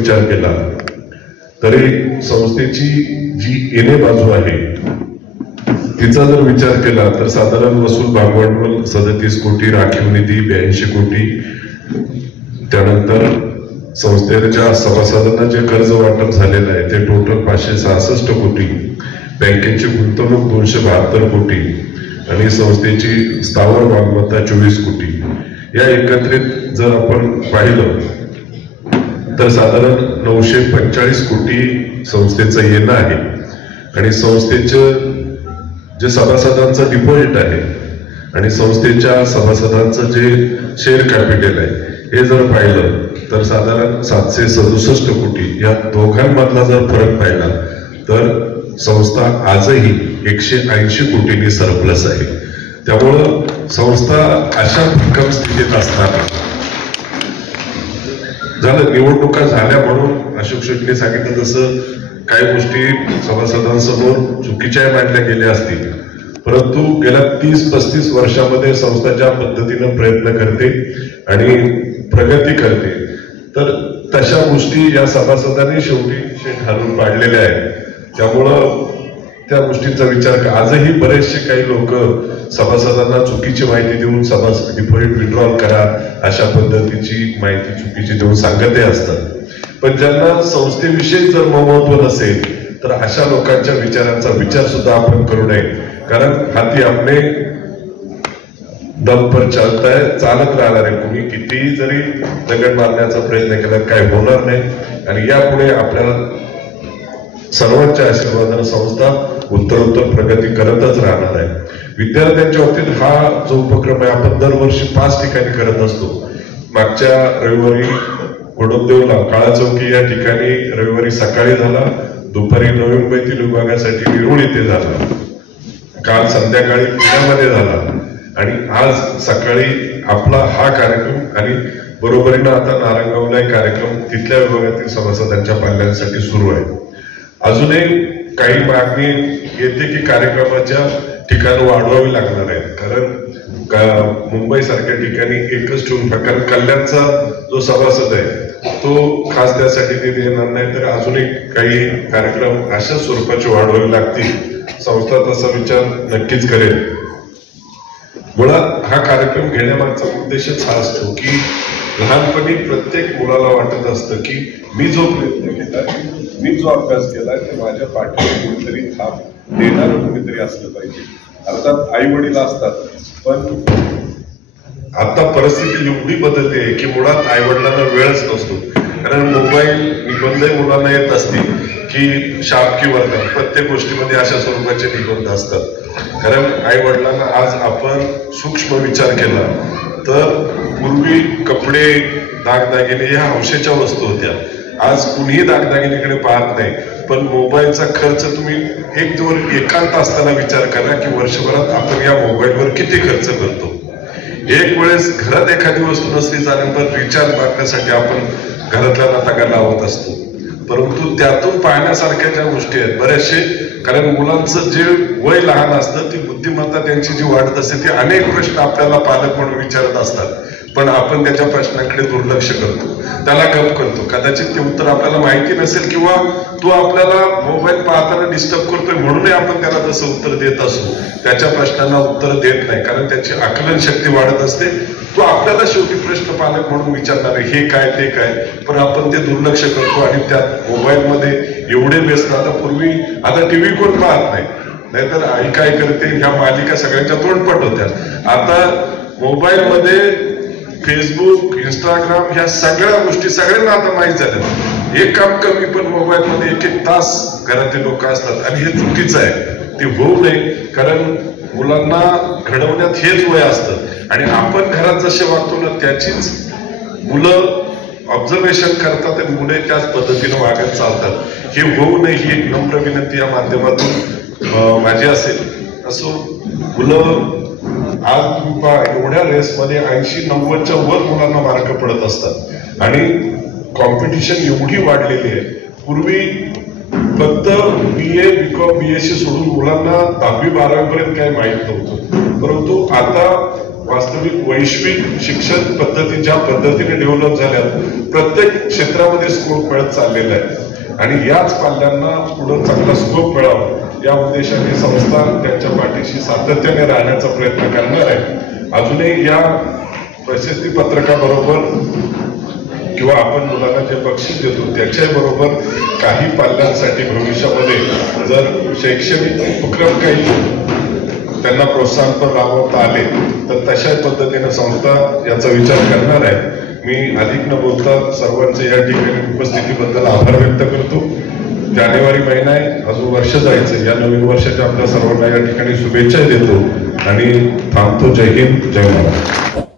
विचार केला तरी संस्थेची जी येणे बाजू आहे तिचा जर विचार केला तर साधारण वसूल भागभांडवल 37 कोटी, राखीव निधी 82 कोटी, त्यानंतर संस्थेच्या सभासदांना जे कर्ज वाटप झालेलं आहे ते टोटल 566 कोटी, बँकेची गुंतवणूक 272 कोटी आणि संस्थेची स्थावर मालमत्ता 24 कोटी. या एकत्रित जर आपण पाहिलं तर साधारण 945 कोटी संस्थेचं येणं आहे आणि संस्थेचं जे सभासदांचं डिपॉझिट आहे आणि संस्थेच्या सभासदांचं जे शेअर कॅपिटल आहे हे जर पाहिलं तर साधारण 767 कोटी. या दोघांमधला जर फरक पाहिला तर संस्था आजही 180 कोटींनी सरप्लस आहे. त्यामुळं संस्था अशा भक्कम स्थितीत असताना झालं निवडणुका झाल्या म्हणून अशोक शेट्टीने सांगितलं तसं काही गोष्टी सभासदांसमोर चुकीच्या मांडल्या गेल्या असतील, परंतु गेल्या 30-35 वर्षामध्ये संस्था ज्या पद्धतीनं प्रयत्न करते आणि प्रगती करते तर तशा गोष्टी या सभासदांनी शेवटी शेट घालून पाडलेल्या आहेत. त्यामुळं त्या गोष्टींचा विचार आजही बरेचसे काही लोक सभासदांना चुकीची माहिती देऊन सभासद डिपॉझिट विड्रॉल करा अशा पद्धतीची माहिती चुकीची देऊन सांगतही असतात. पण ज्यांना संस्थेविषयी जर महत्व नसेल तर अशा लोकांच्या विचारांचा विचार सुद्धा आपण करू नये. कारण हाती आपले दम पर चालताय, चालत राहणार आहे. कुणी कितीही जरी दगड मारण्याचा प्रयत्न केला काय होणार नाही आणि यापुढे आपल्याला सर्वांच्या आशीर्वादाने संस्था उत्तरोत्तर प्रगती करतच राहणार आहे. विद्यार्थ्यांच्या बाबतीत हा जो उपक्रम आहे आपण दरवर्षी 5 ठिकाणी करत असतो. मागच्या रविवारी वडोददेवला काळा चौकी या ठिकाणी रविवारी सकाळी झाला, दुपारी नवी मुंबईतील विभागासाठी विरुळ येथे झाला, काल संध्याकाळी पुण्यामध्ये झाला आणि आज सकाळी आपला हा कार्यक्रम आणि बरोबरीनं आता नारायणगावला एक कार्यक्रम तिथल्या विभागातील सभासदांच्या पाल्यांसाठी सुरू आहे. अजूनही काही मागणी येते की कार्यक्रमाच्या ठिकाण वाढवावी लागणार आहेत. कारण मुंबई सारख्या ठिकाणी एकच ठेवून कारण कल्याणचा जो सभासद आहे तो खास त्यासाठी निधी देणार नाही तर अजूनही काही कार्यक्रम अशा स्वरूपाचे वाढवावे लागतील. संस्था तसा विचार नक्कीच करेल. मुळात हा कार्यक्रम घेण्यामागचा उद्देशच हा असतो की लहानपणी प्रत्येक मुलाला वाटत असतं की मी जो प्रयत्न केला, मी जो अभ्यास केला ते माझ्या पाठीवर कोणीतरी थाप देणारं कोणीतरी असलं पाहिजे. अर्थात आई वडील असतात पण आता परिस्थिती एवढी बदलते की मुळात आई वडिलांना वेळच नसतो. कारण मोबाईल निबंध मुलांना येत असतील की शाप की वर्तन प्रत्येक गोष्टीमध्ये अशा स्वरूपाचे निबंध असतात. कारण आई वडिलांना आज आपण सूक्ष्म विचार केला तर पूर्वी कपडे दागदागिने ह्या हौशेच्या वस्तू होत्या. आज कुणीही दागदागिनेकडे पाहत नाही. पण मोबाईलचा खर्च तुम्ही एक दिवस एकांत असताना विचार करा की वर्षभरात आपण या मोबाईलवर किती खर्च करतो. एक वेळेस घरात एखादी वस्तू नसली त्यानंतर रिचार्ज मागण्यासाठी आपण घरातल्या नातागा लावत असतो. परंतु त्यातून पाहण्यासारख्या ज्या गोष्टी आहेत बरेचसे, कारण मुलांचं जे वय लहान असतं ती बुद्धिमत्ता त्यांची जी वाढत असते ते अनेक प्रश्न आपल्याला पालक म्हणून विचारत असतात. पण आपण त्याच्या प्रश्नांकडे दुर्लक्ष करतो, त्याला गप करतो. कदाचित ते उत्तर आपल्याला माहिती नसेल किंवा तो आपल्याला मोबाईल पाहताना डिस्टर्ब करतोय म्हणूनही आपण त्याला तसं उत्तर देत असू. त्याच्या प्रश्नांना उत्तर देत नाही कारण त्याची आकलन शक्ती वाढत असते. तो आपल्याला शेवटी प्रश्न पालक म्हणून विचारणार आहे हे काय ते काय, पण आपण ते दुर्लक्ष करतो आणि त्यात मोबाईलमध्ये एवढे व्यस्त. आता पूर्वी आता टीव्ही कोण पाहत नाही, नाहीतर आई काय करते ह्या मालिका सगळ्यांच्या तोंडपट होत्या. आता मोबाईलमध्ये फेसबुक, इंस्टाग्राम ह्या सगळ्या गोष्टी सगळ्यांना आता माहीत झाल्या. एक काम कमी पण मोबाईलमध्ये 1-1 तास घरातील लोक असतात आणि हे चुकीचं आहे. ते होऊ नये कारण मुलांना घडवण्यात हेच वय असतं आणि आपण घरात जसे वागतो ना त्याचीच मुलं ऑब्झर्वेशन करतात आणि मुले त्याच पद्धतीने वागत चालतात. हे होऊ नये ही एक नम्र विनंती या माध्यमातून माझी असेल. असो मुलं आज तुम्ही पहा एवढ्या रेसमध्ये 80-90च्या वर मुलांना मार्क पडत असतात आणि कॉम्पिटिशन एवढी वाढलेली आहे. पूर्वी फक्त BA, BCom, BSc सोडून मुलांना 10वी 12वी पर्यंत काही माहित नव्हतं. परंतु आता वास्तविक वैश्विक शिक्षण पद्धती ज्या पद्धतीने डेव्हलप झाल्या प्रत्येक क्षेत्रामध्ये स्कोप मिळत चाललेला आहे आणि याच पाल्यांना पुढे चांगला स्कोप मिळावा या उद्देशाने संस्था त्यांच्या पाठीशी सातत्याने राहण्याचा प्रयत्न करणार आहे. अजूनही या प्रशस्ती पत्रकाबरोबर किंवा आपण मुलांना जे बक्षीस देतो त्याच्या बरोबर काही पाल्यांसाठी भविष्यामध्ये जर शैक्षणिक उपक्रम काही त्यांना प्रोत्साहन राबवता आले तर तशा पद्धतीने संस्था याचा विचार करणार आहे. मी अधिक न बोलता सर्वांचे या ठिकाणी उपस्थितीबद्दल आभार व्यक्त करतो. जानेवारी महिना आहे, अजून वर्ष जायचं. या नवीन वर्षाच्या आपल्या सर्वांना या ठिकाणी शुभेच्छा देतो आणि थांबतो. जय हिंद, जय महाराष्ट्र.